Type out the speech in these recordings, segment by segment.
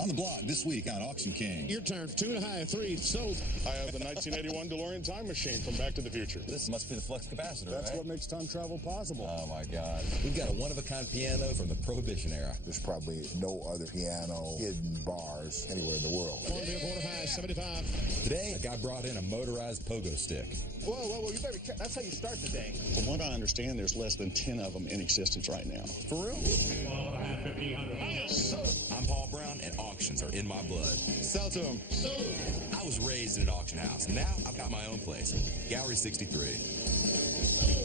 On the block this week on Auction King. Your turn. 2 and a high, 3 sold. I have the 1981 DeLorean time machine from Back to the Future. This must be the flux capacitor, That's right? what makes time travel possible. Oh, my God. We've got a one-of-a-kind piano from the Prohibition era. There's probably no other piano, hidden bars anywhere in the world. On the quarter high, 75. Today, a guy brought in a motorized pogo stick. Whoa, you better be that's how you start the day. From what I understand, there's less than 10 of them in existence right now. For real? 1,500. I'm Paul Brown, and auctions are in my blood. Sell to them. I was raised in an auction house. Now I've got my own place, Gallery 63.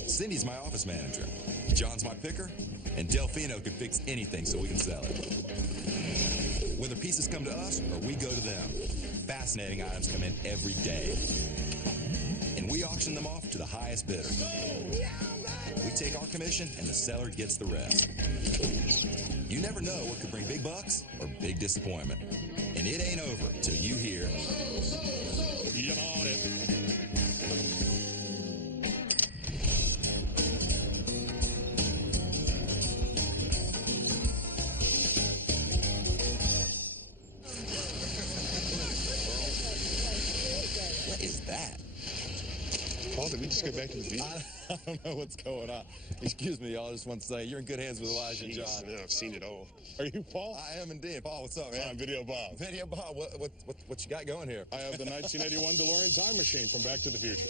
Cindy's my office manager. John's my picker, and Delfino can fix anything so we can sell it. Whether pieces come to us or we go to them, fascinating items come in every day. And we auction them off to the highest bidder. We take our commission, and the seller gets the rest. You never know what could bring big bucks or big disappointment. And it ain't over till you hear, you bought it. What is that? Paul, did we just go back to the beach? I don't know what's going on. Excuse me, y'all. I just want to say you're in good hands with Elijah and John. No, I've seen it all. Are you Paul? I am indeed. Paul, what's up, man? I'm Video Bob. Video Bob, what you got going here? I have the 1981 DeLorean time machine from Back to the Future.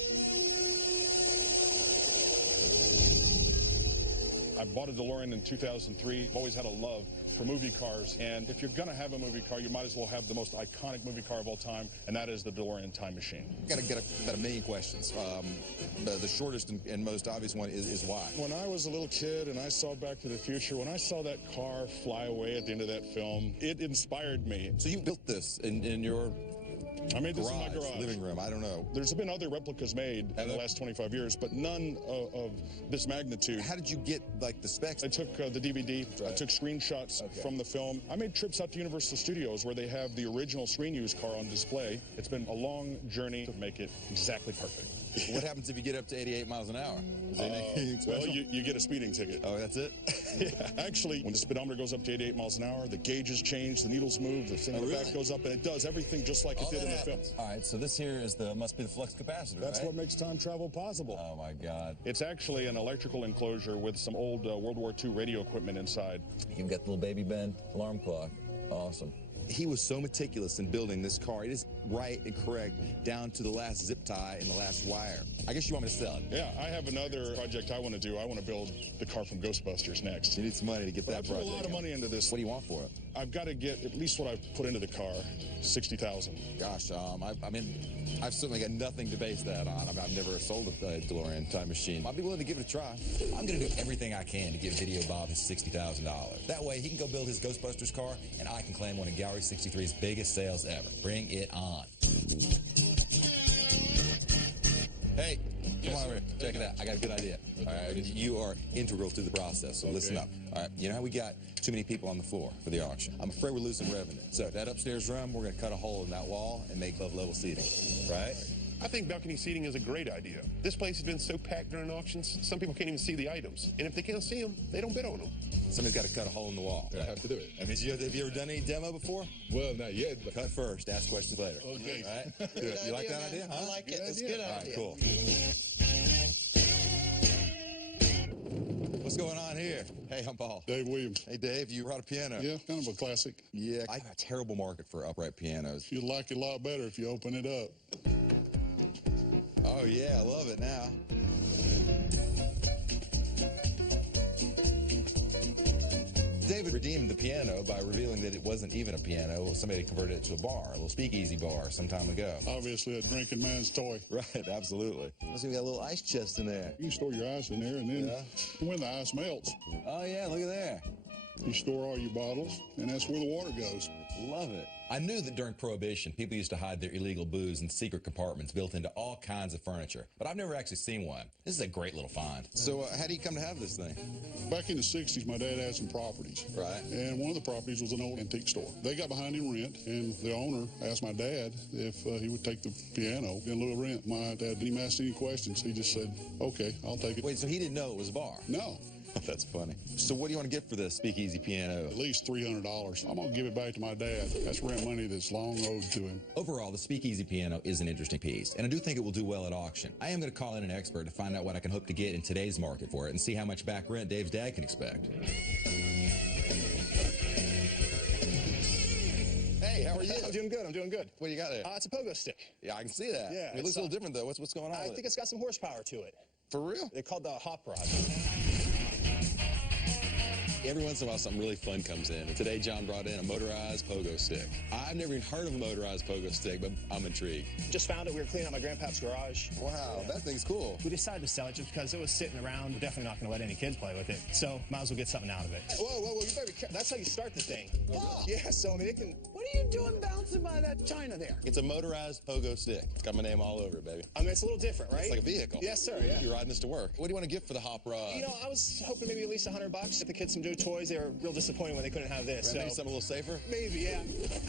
I bought a DeLorean in 2003. I've always had a love for movie cars, and if you're going to have a movie car, you might as well have the most iconic movie car of all time, and that is the DeLorean time machine. Got about a million questions. The shortest and most obvious one is why. When I was a little kid and I saw Back to the Future, when I saw that car fly away at the end of that film, it inspired me. So you built this in your I made this in my garage. living room, I don't know. There's been other replicas made in the last 25 years, but none of this magnitude. How did you get, like, the specs? I took the DVD, I took screenshots from the film. I made trips out to Universal Studios where they have the original screen use car on display. It's been a long journey to make it exactly perfect. What happens if you get up to 88 miles an hour? Is there anything well, special? you get a speeding ticket. Oh, that's it? Yeah, actually, when the speedometer goes up to 88 miles an hour, the gauges change, the needles move, the thing in the back goes up, and it does everything just like it did in the film. All right, so this here is must be the flux capacitor, That's right? what makes time travel possible. Oh, my God. It's actually an electrical enclosure with some old World War II radio equipment inside. You've got the little baby bend alarm clock. Awesome. He was so meticulous in building this car. It is right and correct down to the last zip tie and the last wire. I guess you want me to sell it? Yeah, I have another project I want to do. I want to build the car from Ghostbusters next. You need some money to get that I put project. a lot of money into this. What do you want for it? I've got to get at least what I've put into the car, $60,000. Gosh, I mean, I've certainly got nothing to base that on. I've never sold a DeLorean time machine. I'd be willing to give it a try. I'm going to do everything I can to give Video Bob his $60,000. That way, he can go build his Ghostbusters car, and I can claim one of Gallery 63's biggest sales ever. Bring it on. Hey, come on over here. Check it out. I got a good idea. All right, you are integral to the process, so listen up. All right, you know how we got too many people on the floor for the auction? I'm afraid we're losing revenue. So that upstairs room, we're going to cut a hole in that wall and make above level seating, right? I think balcony seating is a great idea. This place has been so packed during auctions, some people can't even see the items. And if they can't see them, they don't bid on them. Somebody's got to cut a hole in the wall. I have to do it. I mean, have you ever done any demo before? Well, not yet, but... Cut first, ask questions later. Okay. All right? Good. You like that idea? Huh? I like it. It's a good idea. All right, cool. What's going on here? Hey, I'm Paul. Dave Williams. Hey, Dave, you brought a piano. Yeah, kind of a classic. Yeah, I have a terrible market for upright pianos. You'd like it a lot better if you open it up. Oh, yeah, I love it now. David redeemed the piano by revealing that it wasn't even a piano. Somebody converted it to a bar, a little speakeasy bar some time ago. Obviously a drinking man's toy. Right, absolutely. So we got a little ice chest in there. You can store your ice in there, and then when the ice melts, Oh, yeah, look at there. you store all your bottles, and that's where the water goes. Love it. I knew that during Prohibition, people used to hide their illegal booze in secret compartments built into all kinds of furniture, but I've never actually seen one. This is a great little find. So how do you come to have this thing? Back in the 60s, my dad had some properties. Right. And one of the properties was an old antique store. They got behind in rent, and the owner asked my dad if he would take the piano in lieu of rent. My dad didn't even ask any questions. He just said, okay, I'll take it. Wait, so he didn't know it was a bar? No. That's funny. So what do you want to get for this Speakeasy piano? At least $300. I'm going to give it back to my dad. That's rent money that's long owed to him. Overall, the Speakeasy piano is an interesting piece, and I do think it will do well at auction. I am going to call in an expert to find out what I can hope to get in today's market for it and see how much back rent Dave's dad can expect. Hey, how are you? I'm doing good. I'm doing good. What do you got there? It's a pogo stick. Yeah, I can see that. Yeah, It looks a little different, though. What's going on I with think it? it's got some horsepower to it. For real? They're called the hop rod. Every once in a while, something really fun comes in. And today, John brought in a motorized pogo stick. I've never even heard of a motorized pogo stick, but I'm intrigued. Just found it. We were cleaning out my grandpa's garage. Wow, that thing's cool. We decided to sell it just because it was sitting around. We're definitely not going to let any kids play with it. So might as well get something out of it. Whoa, you better be careful. That's how you start the thing. Oh. Yeah, so I mean, it can... What are you doing bouncing by that china there? It's a motorized pogo stick. It's got my name all over it, baby. I mean, it's a little different, right? It's like a vehicle. Yes, sir, yeah. You're riding this to work. What do you want to get for the hop rod? You know, I was hoping maybe at least $100. Get the kids some new toys. They were real disappointed when they couldn't have this. Right, maybe something a little safer? Maybe, yeah.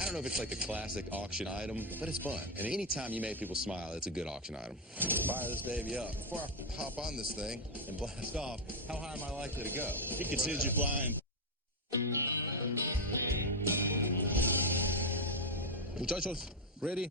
I don't know if it's like the classic auction item, but it's fun. And anytime you make people smile, it's a good auction item. Fire this baby up. Before I hop on this thing and blast off, how high am I likely to go? He can send you flying. Muchachos, ready?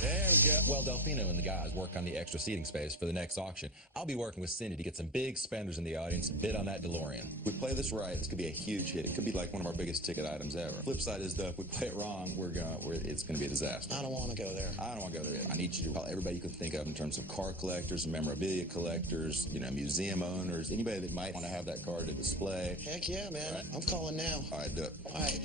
There we go. Well, Delfino and the guys work on the extra seating space for the next auction. I'll be working with Cindy to get some big spenders in the audience and bid on that DeLorean. If we play this right, this could be a huge hit. It could be like one of our biggest ticket items ever. Flip side is, though, if we play it wrong, it's going to be a disaster. I don't want to go there. I don't want to go there yet. I need you to call everybody you can think of in terms of car collectors, memorabilia collectors, museum owners, anybody that might want to have that car to display. Heck yeah, man. Right. I'm calling now. All right, do it. All right.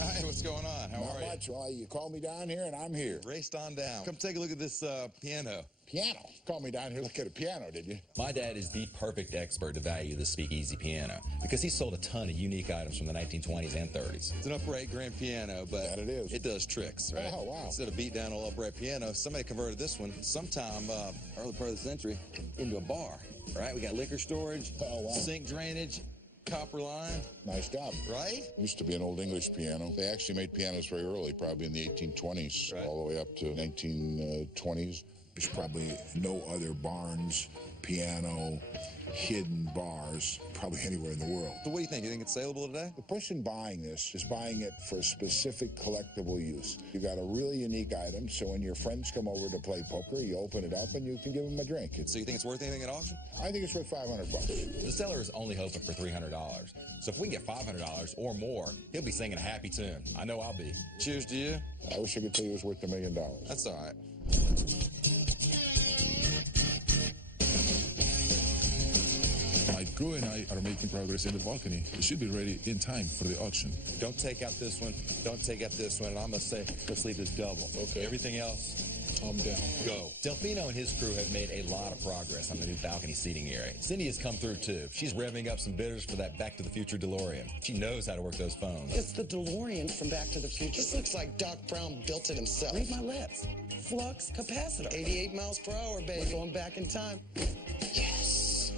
Hi, what's going on? How are you? Not much. Well, you called me down here, and I'm here. Raced on down. Come take a look at this piano. Piano. Called me down here to look at a piano, did you? My dad is the perfect expert to value the Speakeasy piano because he sold a ton of unique items from the 1920s and 30s. It's an upright grand piano, but That it is. It does tricks, right? Oh, wow. Instead of beat down old upright piano, somebody converted this one sometime early part of the century into a bar. Right? We got liquor storage, Oh, wow. sink drainage, copper line, Nice job. right? Used to be an old English piano. They actually made pianos very early, probably in the 1820s, Right. all the way up to 1920s. There's probably no other barns, piano, hidden bars, probably anywhere in the world. So what do you think? You think it's saleable today? The person buying this is buying it for specific collectible use. You got a really unique item, so when your friends come over to play poker, you open it up and you can give them a drink. So you think it's worth anything at auction? I think it's worth $500. The seller is only hoping for $300. So if we can get $500 or more, he'll be singing a happy tune. I know I'll be. Cheers to you. I wish I could tell you it was worth $1 million. That's all right. My crew and I are making progress in the balcony. It should be ready in time for the auction. Don't take out this one. Don't take out this one. And I'm going to say, let's leave this double. Okay. Everything else, I'm down. go. Delfino and his crew have made a lot of progress on the new balcony seating area. Cindy has come through, too. She's revving up some bidders for that Back to the Future DeLorean. She knows how to work those phones. It's the DeLorean from Back to the Future. This looks like Doc Brown built it himself. Read my lips. Flux capacitor. 88 miles per hour, babe. We're going back in time. Yes.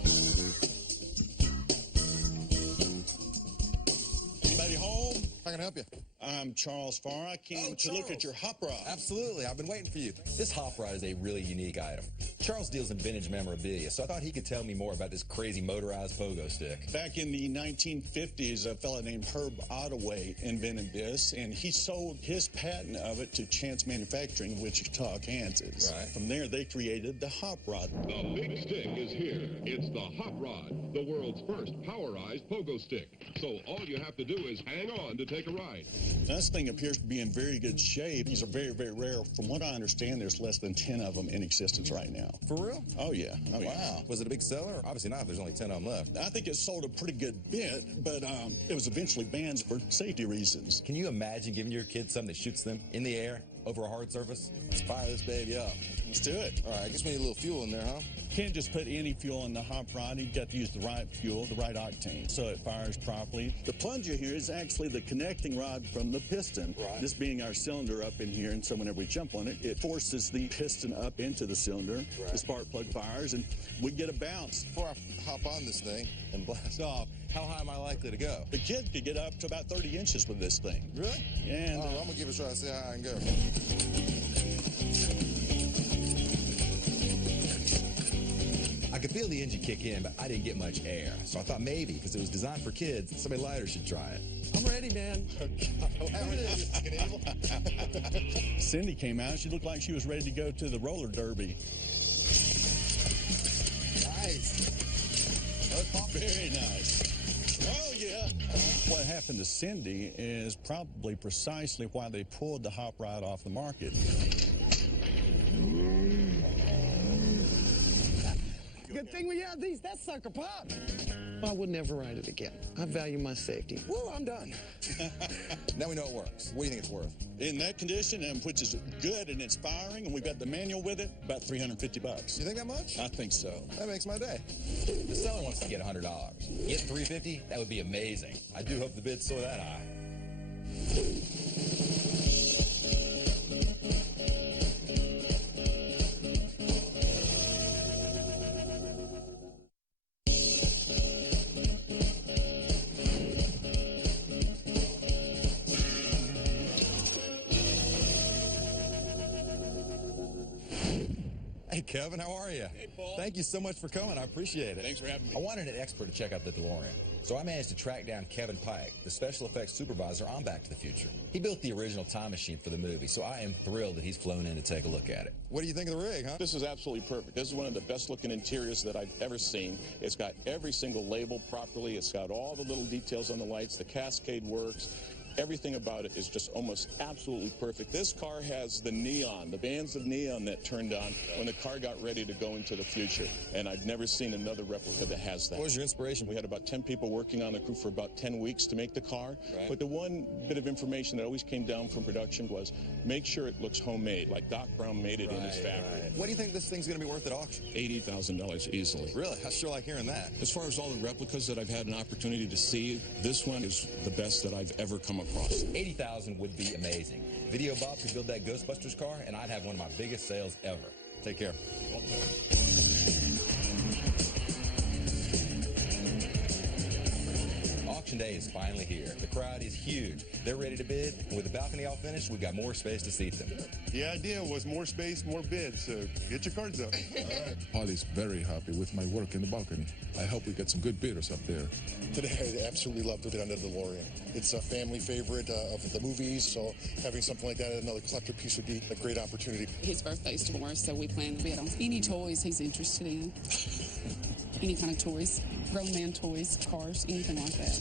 Anybody home? How can I help you? I'm Charles Farr. I came to look at your hop rod. Absolutely. I've been waiting for you. This hop rod is a really unique item. Charles deals in vintage memorabilia, so I thought he could tell me more about this crazy motorized pogo stick. Back in the 1950s, a fellow named Herb Ottaway invented this, and he sold his patent of it to Chance Manufacturing of Wichita, Kansas. Right. From there, they created the hop rod. The big stick is here. It's the Hop Rod, the world's first powerized pogo stick. So all you have to do is hang on to take a ride. Now, this thing appears to be in very good shape. These are very, very rare. From what I understand, there's less than 10 of them in existence right now. For real? Oh, yeah. Oh, yeah. Wow. Was it a big seller? Obviously not if there's only 10 of them left. I think it sold a pretty good bit, but it was eventually banned for safety reasons. Can you imagine giving your kid something that shoots them in the air over a hard surface? Let's fire this baby up. Let's do it. All right, I guess we need a little fuel in there, huh? Can't just put any fuel in the hop rod. You've got to use the right fuel, the right octane, so it fires properly. The plunger here is actually the connecting rod from the piston. Right. This being our cylinder up in here, and so whenever we jump on it, it forces the piston up into the cylinder. Right. The spark plug fires, and we get a bounce. Before I hop on this thing and blast off, How high am I likely to go? The kid could get up to about 30 inches with this thing. Really? Yeah. And, I'm going to give it a try to see how I can go. I could feel the engine kick in, but I didn't get much air. So I thought maybe, because it was designed for kids, somebody lighter should try it. I'm ready, man. Cindy came out. She looked like she was ready to go to the roller derby. Nice. Very nice. Oh, yeah. What happened to Cindy is probably precisely why they pulled the hop rod off the market. Good thing we have these. That sucker popped. I would never ride it again. I value my safety. Woo, I'm done. Now we know it works. What do you think it's worth? In that condition, and which is good and inspiring, and we've got the manual with it, about $350. You think that much? I think so. That makes my day. The seller wants to get $100. Get $350? That would be amazing. I do hope the bid's soar that high. Hey, Kevin, how are you? Hey, Paul. Thank you so much for coming. I appreciate it. Thanks for having me. I wanted an expert to check out the DeLorean, so I managed to track down Kevin Pike, the special effects supervisor on Back to the Future. He built the original time machine for the movie, so I am thrilled that he's flown in to take a look at it. What do you think of the rig, huh? This is absolutely perfect. This is one of the best looking interiors that I've ever seen. It's got every single label properly. It's got all the little details on the lights. The cascade works. Everything about it is just almost absolutely perfect. This car has the neon, the bands of neon that turned on when the car got ready to go into the future. And I've never seen another replica that has that. What was your inspiration? We had about 10 people working on the crew for about 10 weeks to make the car. Right. But the one bit of information that always came down from production was make sure it looks homemade, like Doc Brown made it in his factory. Right. What do you think this thing's going to be worth at auction? $80,000 easily. Really? I sure like hearing that. As far as all the replicas that I've had an opportunity to see, this one is the best that I've ever come across. $80,000 would be amazing. Video Bob could build that Ghostbusters car, and I'd have one of my biggest sales ever. Take care. Auction day is finally here. The crowd is huge. They're ready to bid, and with the balcony all finished, we've got more space to seat them. The idea was more space, more bids, so get your cards up. Holly's very happy with my work in the balcony. I hope we get some good bidders up there. Today, I absolutely love to bid on the DeLorean. It's a family favorite of the movies, so having something like that at another collector piece would be a great opportunity. His birthday's tomorrow, so we plan to bid on any toys he's interested in. Any kind of toys, grown man toys, cars, anything like that.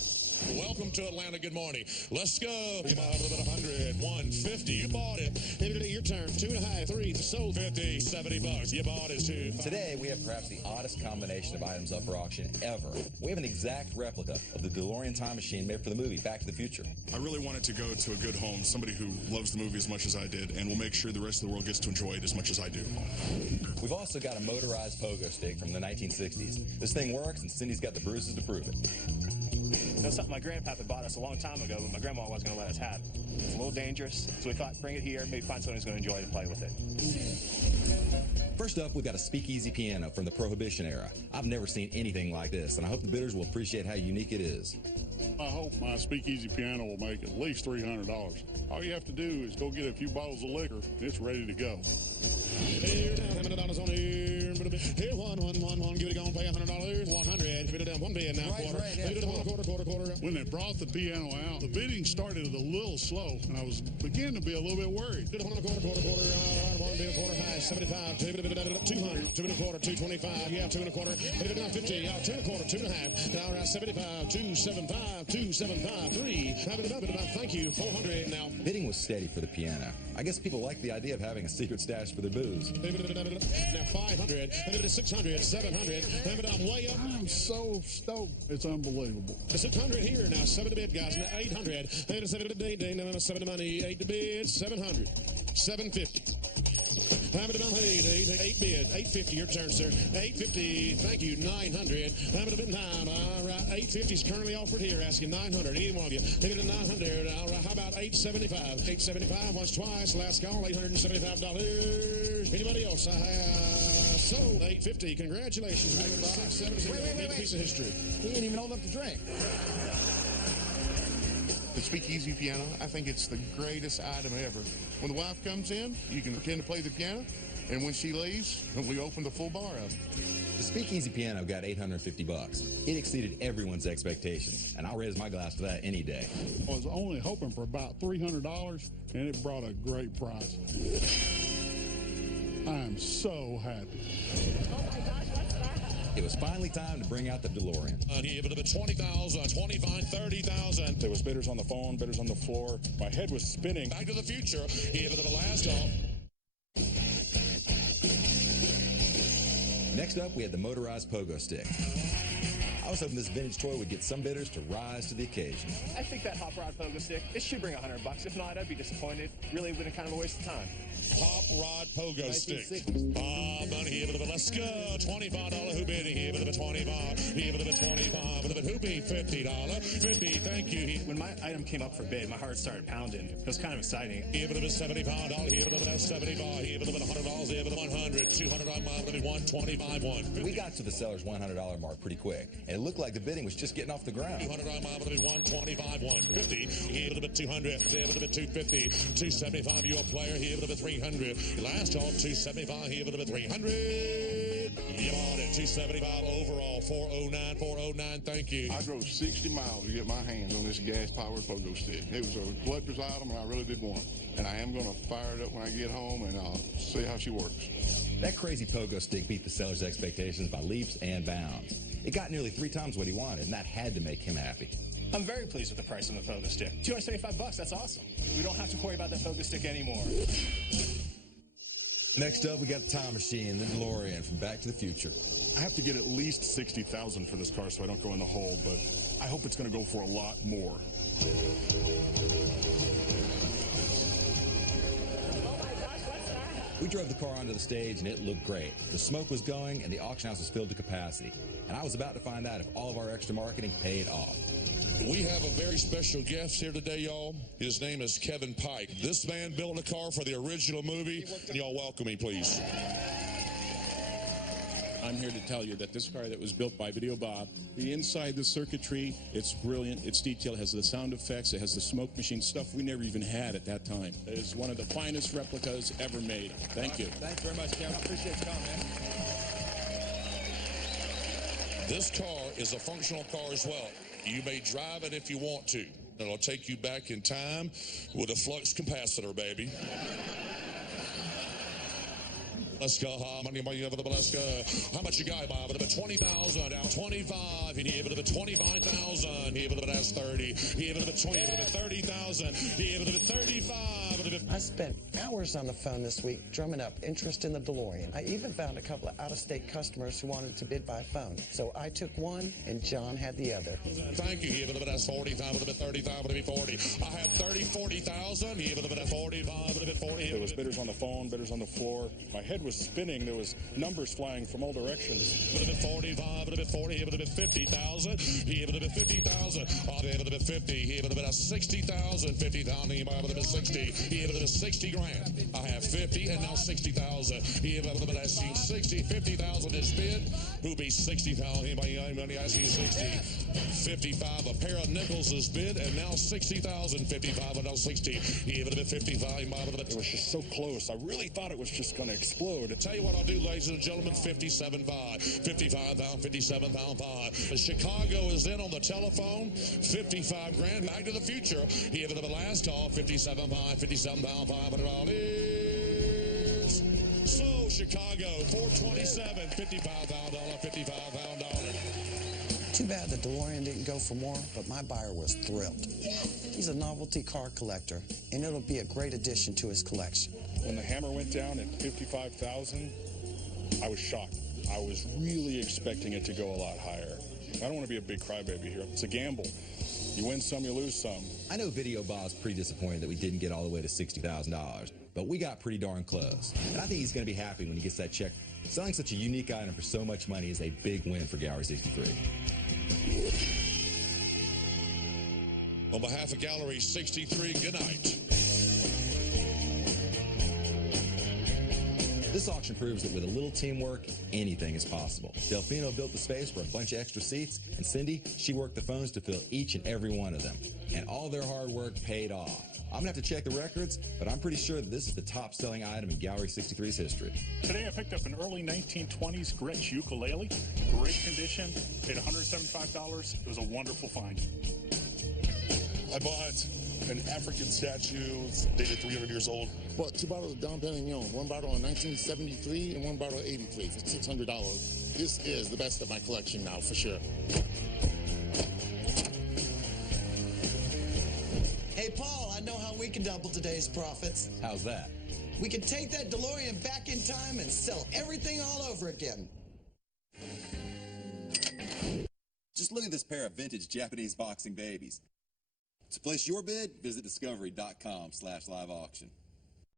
Welcome to Atlanta. Good morning. Let's go. You bought it at 100, 150. You bought it. Your turn. 2.5, 3. Sold 50, $70. You bought it too. Today, we have perhaps the oddest combination of items up for auction ever. We have an exact replica of the DeLorean time machine made for the movie Back to the Future. I really wanted to go to a good home, somebody who loves the movie as much as I did, and will make sure the rest of the world gets to enjoy it as much as I do. We've also got a motorized pogo stick from the 1960s. This thing works, and Cindy's got the bruises to prove it. It was something my grandpapa bought us a long time ago, but my grandma wasn't going to let us have it. It's a little dangerous, so we thought, bring it here, maybe find someone who's going to enjoy it and play with it. First up, we've got a Speakeasy piano from the Prohibition era. I've never seen anything like this, and I hope the bidders will appreciate how unique it is. I hope my Speakeasy piano will make at least $300. All you have to do is go get a few bottles of liquor, and it's ready to go. Here, $100 on here. Here, one, give it a go, pay $100. 100. Put it down, one bid now, quarter. Quarter. When they brought the piano out, the bidding started a little slow, and I was beginning to be a little bit worried. Quarter. One bid, quarter high, 75. 200. 2.25. 225. Yeah, 2.25. 50. 2.25. 2.5. Now, 75. 275. 275. 3. Thank you. 400 now. Bidding was steady for the piano. I guess people like the idea of having a secret stash for their booze. Now 500, 600, 700, I'm way up. I'm so stoked. It's unbelievable. 600 here now, 7 to bid, guys. Now 800, 7 to bid, 7 to money, 8 to bid, 700, 750. 8 bid, 850, your turn, sir. 850, thank you, 900. I'm at a bid 9, all right. 850 is currently offered here, asking 900. Either one of you. Take it to 900, all right. How about 875? 875, once, twice, last call, $875. Anybody else? I have sold $800. $850. Congratulations. Wait. Piece of history. He ain't even old enough to drink. The Speakeasy piano, I think it's the greatest item ever. When the wife comes in, you can pretend to play the piano, and when she leaves, we open the full bar up. The Speakeasy piano got $850. It exceeded everyone's expectations, and I'll raise my glass to that any day. I was only hoping for about $300, and it brought a great price. I am so happy. It was finally time to bring out the DeLorean. Give it a 20,000, 25, 30,000. There was bidders on the phone, bidders on the floor. My head was spinning. Back to the future. Give it to the last call. Next up, we had the motorized pogo stick. I was hoping this vintage toy would get some bidders to rise to the occasion. I think that hop rod pogo stick, it should bring $100. If not, I'd be disappointed. Really would have been kind of a waste of time. Hop rod pogo stick. Money here, let's go. $25 who bid here, $25. Here, $25. Who bid $50? 50, thank you. When my item came up for bid, my heart started pounding. It was kind of exciting. Here, $75. Here, $75. Here, $100. Here, $100. $200. $125. We got to the seller's $100 mark pretty quick, and it looked like the bidding was just getting off the ground. $100. $125. $150. Here, $200. Here, $250. $275. You're a player. Here, $300. Last call, $275. Here, $300. You bought it. $275 overall. $409. Thank you. I drove 60 miles to get my hands on this gas-powered pogo stick. It was a collector's item, and I really did want it. And I am going to fire it up when I get home, and I'll see how she works. That crazy pogo stick beat the seller's expectations by leaps and bounds. It got nearly 3 times what he wanted, and that had to make him happy. I'm very pleased with the price on the pogo stick. $275, that's awesome. We don't have to worry about that pogo stick anymore. Next up, we got the time machine, the DeLorean from Back to the Future. I have to get at least $60,000 for this car so I don't go in the hole, but I hope it's going to go for a lot more. We drove the car onto the stage and it looked great. The smoke was going and the auction house was filled to capacity. And I was about to find out if all of our extra marketing paid off. We have a very special guest here today, y'all. His name is Kevin Pike. This man built a car for the original movie. Y'all welcome me, please. I'm here to tell you that this car that was built by Video Bob, the inside, the circuitry, it's brilliant, it's detailed, it has the sound effects, it has the smoke machine, stuff we never even had at that time. It is one of the finest replicas ever made. Thank you. Thanks very much, Kevin. I appreciate you coming, man. This car is a functional car as well. You may drive it if you want to. It'll take you back in time with a flux capacitor, baby. Let's go. Let's go. How much you got, Bob? 20,000 down. 25. He gave it 25,000. He gave it 30. He gave it 20. 30,000. He gave it 35. I spent hours on the phone this week drumming up interest in the DeLorean. I even found a couple of out-of-state customers who wanted to bid by phone. So I took one, and John had the other. Thank you. He gave it 45. 35. 40. I have 30. 40,000. He gave it 45. 40. There was bidders on the phone, bidders on the floor. My head was spinning. There was numbers flying from all directions. 45, 40, 50,000. He gave it 50,000. Oh, he gave it 50. He gave it 60,000. 50,000. He gave it 60. He gave it 60 grand. I have 50 and now 60,000. He gave it 60. 50,000 is bid. Who be 60,000? Anybody? I see 60. 55. A pair of nickels is bid and now 60,000. 55 and now 60. He gave it 55. It was just so close. I really thought it was just going to explode. Tell you what I'll do, ladies and gentlemen, 57.5. 55,000, 57,000. Chicago is in on the telephone. 55 grand. Back to the Future. He gave it the last call. 57.5. $57,500. So Chicago, 427. $55,000. $55,000. Too bad the DeLorean didn't go for more, but my buyer was thrilled. He's a novelty car collector, and it'll be a great addition to his collection. When the hammer went down at 55,000, I was shocked. I was really expecting it to go a lot higher. I don't want to be a big crybaby here. It's a gamble. You win some, you lose some. I know Video Bob's pretty disappointed that we didn't get all the way to $60,000, but we got pretty darn close. And I think he's going to be happy when he gets that check. Selling such a unique item for so much money is a big win for Gallery 63. On behalf of Gallery 63, good night. This auction proves that with a little teamwork, anything is possible. Delfino built the space for a bunch of extra seats, and Cindy, she worked the phones to fill each and every one of them. And all their hard work paid off. I'm going to have to check the records, but I'm pretty sure that this is the top-selling item in Gallery 63's history. Today I picked up an early 1920s Gretsch ukulele. Great condition. Paid $175. It was a wonderful find. I bought an African statue dated 300 years old. Bought 2 bottles of Dom Perignon, 1 bottle in 1973 and 1 bottle in 83 for $600. This is the best of my collection now, for sure. Hey, Paul, I know how we can double today's profits. How's that? We can take that DeLorean back in time and sell everything all over again. Just look at this pair of vintage Japanese boxing babies. To place your bid, visit discovery.com/live auction.